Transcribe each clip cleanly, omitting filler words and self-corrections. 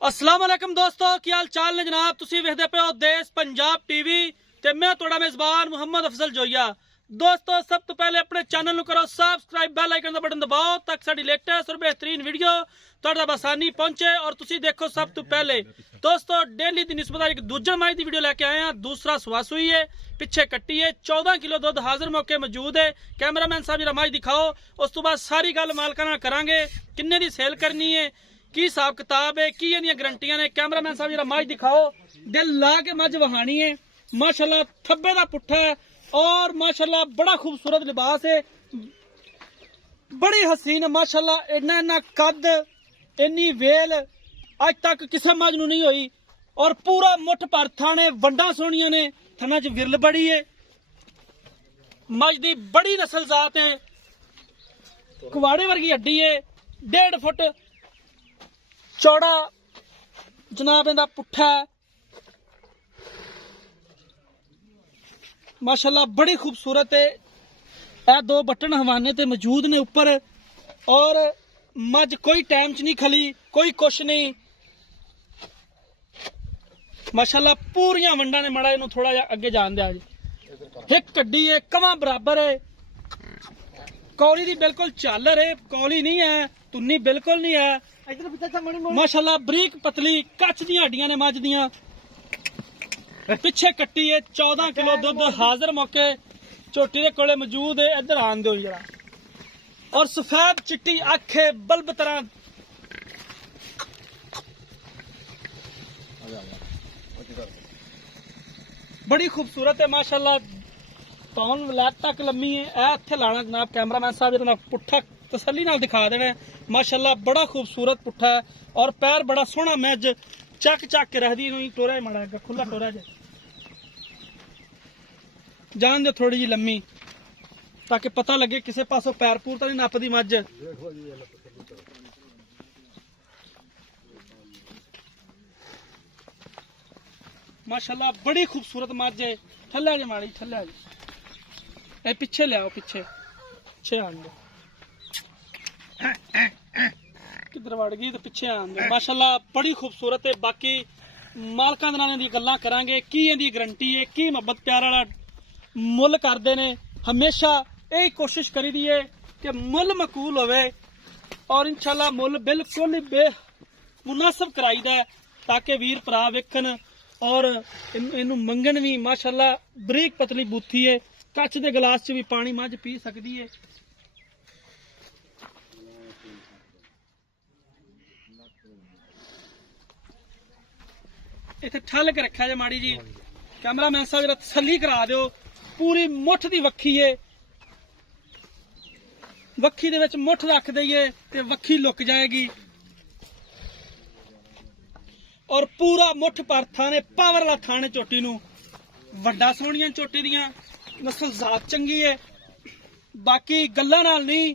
अस्सलाम वालेकुम दोस्तों, की हाल चाल ने जनाब। तुसी वेखदे पे हो देश पंजाब टीवी ते मैं तुहाडा मेजबान मुहम्मद अफजल जोइया। दोस्तों सब तो पहले अपने चैनल नूं करो सबसक्राइब, बेल आइकन दा बटन दबाओ ताकि साडी लेटेस्ट और बेहतरीन वीडियो तुहाडे तक आसानी पहुंचे और तुसी देखो सब तो पहले। दोस्तों डेली दी निस्बत एक दूजे माई दी वीडियो लेके आए हैं। दूसरा सवास हुई है, पिछे कट्टी है, 14 किलो दुध हाजिर मौके मौजूद है। कैमरामैन साहब जरा माई दिखाओ, उस तो बाद सारी गल मालकां नाल करांगे किन्ने दी सेल करनी है, की हिसाब किताब है, की इहदियां गारंटियां ने। कैमरामैन साहब जरा मझ दिखाओ, दिल ला के मझ वहानी है। माशाल्लाह थब्बे दा पुट्ठा है और माशाल्लाह बड़ा खूबसूरत लिबास है, बड़ी हसीन है माशाल्लाह। इन्ना इन्ना कद, इन्नी वेल अज तक किसी मझ नूं नहीं हुई और पूरा मुठ भर थाने, वंडा सोहणियां ने, थना च विरल बड़ी है। मझ दी बड़ी नस्ल जात है, कुवाड़े वर्गी हड्डी है, 1.5 फुट चौड़ा जनाब इंदा पुट्ठा है। माशाल्लाह बड़ी खूबसूरत है। ए 2 बटन हवाने ते मौजूद ने ऊपर और मझ कोई टाइम च नहीं खली, कोई कुछ नहीं। माशाल्लाह पूरियां वंडा ने। मड़ा इनू थोड़ा जा अगे जान दिया जी। एक कड्डी है, कवां बराबर है, कौली दी बिल्कुल झालर है, कौली नहीं है, तुन्नी बिल्कुल नहीं है। माशाल्लाह बरीक पतली कच दी हड्डियां ने मझ दियां। पिछे कट्टी है, 14 किलो दुध हाजिर मौके झोटी दे कोले मौजूद है। इधर आन दो जरा। और सफेद चिट्टी अख है, बल्ब तरह। बड़ी खूबसूरत है माशाल्लाह। पौन वलैत तक लम्मी है। ए इत्थे लाना जनाब कैमरामैन साहब जरा पुट्ठा तसल्ली नाल दिखा देना। माशाल्लाह बड़ा खूबसूरत पुट्ठा है और पैर बड़ा सोहना। मैज चक चक के रखदी नहीं, टोरा माड़ा खुला टोरा जे जान दे थोड़ी जी लम्मी, ताकि पता लगे किसी पासों पैर पूर तो नहीं नपदी मझ। माशाल्लाह बड़ी खूबसूरत मझ है। थल्ले जे माड़ी, थल्ले जे पिछे ले आओ, पिछे पिछे आन दो। किधर वड़ गई तो पिछे आन दो। माशाल्लाह बड़ी खूबसूरत है। बाकी मालकां दे नाल दी गल्लां करांगे, की इहदी गारंटी है, की मुहब्बत प्यार वाला मुल करते ने। हमेशा यही कोशिश करी दी है कि मुल मकूल होवे और इंशाल्लाह मुल बिल्कुल ही बे मुनासिब कराईदा है, ताकि वीर भरा वेखन और इनू मंगन भी। माशाल्लाह बरीक पतली बूथी है, कच दे गिलास च भी पानी मझ पी सकती है। इत्थे ठल के रखा जे माड़ी जी। कैमरामैन साहब जरा तसल्ली करा दो। पूरी मुठ दी वक्खी है, वक्खी दे विच मुठ रख दईए ते वक्खी लुक जाएगी। और पूरा मुठ पर थाने, पावर वाला थाने झोटी नू। वड्डा सोहणियां झोटी दियां, नस्ल जात चंगी है। बाकी गल्लां नाल नहीं,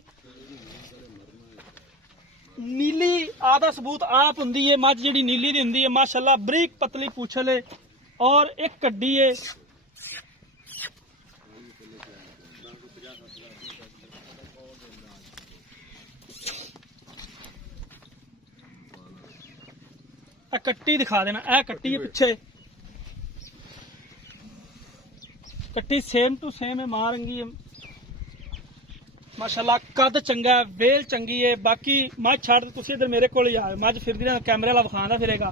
नीली आधा सबूत आप हुंदी है। मझ जिहड़ी नीली दी हुंदी है माशाल्लाह बरीक पतली पूछल है और एक कड्डी है। कट्टी दिखा देना, ए कट्टी है पिछे। कट्टी सेम टू सेम है, मां रंगी है। माशाल्लाह कद चंगा है, वेल चंगी है। बाकी मझ छड़ तुसीं इधर मेरे कोल ही आओ, मझ फिरदी ना कैमरे वाला विखांदा फिरेगा।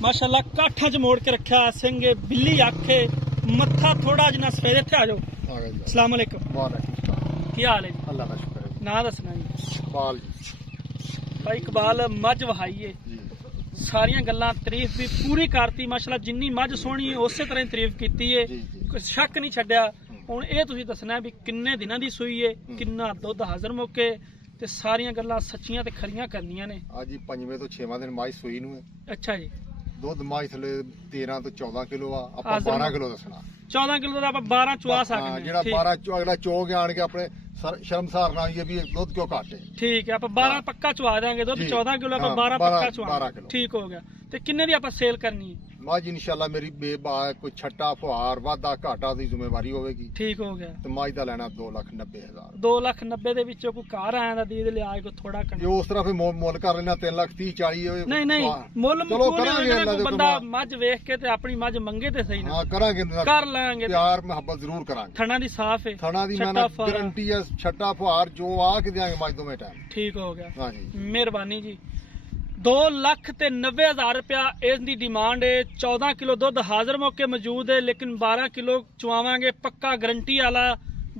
माशाल्लाह काठा च मोड़ के रखा, सिंह बिल्ली अख है, मत्था थोड़ा जिना सफेद। इत्थे आ जाओ। अस्सलाम वालेकुम, की हाल है? अल्लाह का शुक्र है। ना दसना जी? इकबाल भाई इकबाल। मझ वहाई है, सारियां गल्लां तारीफ भी पूरी करती। माशाल्लाह जिन्नी मझ सोहनी है उस तरह तारीफ की है, कोई शक नहीं छड्डिया। हुण ये तुसीं दसना भी किन्ने दिनां दी सूई है, किन्ना दुध हाजिर मौके ते सारियां गल्लां सच्चियां ते खरियां करनियां ने। आज 5वें तो 6वां दिन माई सूई नूं है। अच्छा जी। दुध माई थले 13 तो 14 किलो आ, ਆਪਾਂ 12 किलो दसना। 14 किलो ਦਾ ਆਪਾਂ 12 ਚੁਆ ਸਕਦੇ ਹਾਂ। ਜਿਹੜਾ 12 ਅਗਲਾ ਚੋ ਕੇ ਆਣ ਕੇ ਆਪਣੇ ਸ਼ਰਮਸਾਰ ਨਾਲ ਇਹ ਵੀ ਦੁੱਧ ਕਿਉਂ ਘੱਟ ਹੈ। ਠੀਕ ਹੈ, ਆਪਾਂ 12 ਪੱਕਾ ਚੁਆ ਦਾਂਗੇ। ਦੁੱਧ 14 ਕਿਲੋ ਆਪਾਂ 12 ਪੱਕਾ ਚੁਆ। ਠੀਕ ਹੋ ਗਿਆ। ਤੇ ਕਿੰਨੇ ਦੀ ਆਪਾਂ ਸੇਲ ਕਰਨੀ ਹੈ? ਮੱਝ ਇਨਸ਼ਾਅੱਲਾ ਮੇਰੀ ਬੇਬਾ ਕੋਈ ਛੱਟਾ ਫੁਹਾਰ ਵਾਧਾ ਘਾਟਾ ਦੀ ਜ਼ਿੰਮੇਵਾਰੀ ਹੋਵੇਗੀ ਠੀਕ ਹੋ ਗਿਆ। ਤੇ ਮੱਝ ਦਾ ਲੈਣਾ 2,90,000 2,90,000 ਦੇ ਵਿੱਚੋਂ ਕੋਈ ਘਰ ਆਇਆ ਦਾ ਦੀ ਲਿਆਜ ਕੋ ਥੋੜਾ ਜੇ ਕਰਨਾ। ਉਸ ਤਰ੍ਹਾਂ ਫਿਰ ਮੁੱਲ ਕਰ ਲੈਣਾ 3,30,000 40 ਹੋਵੇ ਨਹੀਂ ਨਹੀਂ ਮੁੱਲ ਚਲੋ ਮਕੂਲ ਕਰਾਂਗੇ ਅੱਲਾ ਦੇ ਬੰਦਾ ਹੁਕਮ ਮੱਝ ਵੇਖ ਕੇ ਤੇ ਆਪਣੀ ਮੱਝ ਮੰਗੇ ਤੇ ਸਹੀ ਨਾ ਹਾਂ ਕਰਾਂਗੇ ਕਰ ਲਾਂਗੇ। ਪਿਆਰ ਮੁਹੱਬਤ ਜ਼ਰੂਰ ਕਰਾਂਗੇ। ਥਣਾ ਦੀ ਸਾਫ਼ ਹੈ, ਥਣਾ ਦੀ ਛੱਟਾ ਮੈਂ ਫਾਰਾ। ਗਾਰੰਟੀ ਹੈ ਛੱਟਾ ਫੁਹਾਰ ਜੋ ਆ ਕੇ ਦਿਆਂਗੇ ਮੱਝ ਦੋਵੇਂ ਟਾਈਮ। ਠੀਕ ਹੋ ਗਿਆ, ਹਾਂਜੀ ਮਿਹਰਬਾਨੀ ਜੀ। 2,90,000 रुपया इसकी डिमांड है। 14 किलो दुध हाजिर मौके मौजूद है, लेकिन 12 किलो चुवावांगे पक्का गारंटी वाला।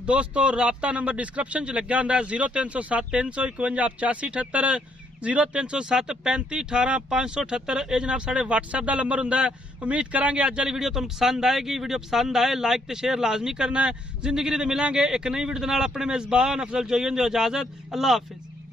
दोस्तों राबता नंबर डिस्क्रिप्शन च लग्या हुंदा है 0307 351 8578 0307 35 18 578। ये जनाब साढ़े WhatsApp का नंबर हुंदा है। उम्मीद करांगे अज वाली वीडियो तुहानू पसंद आएगी। वीडियो पसंद आए लाइक ते शेयर लाजमी करना है। जिंदगी दे मिलांगे एक नई वीडियो दे नाल। अपने मेजबान अफजल जोईन दी इजाजत। अल्लाह हाफिज।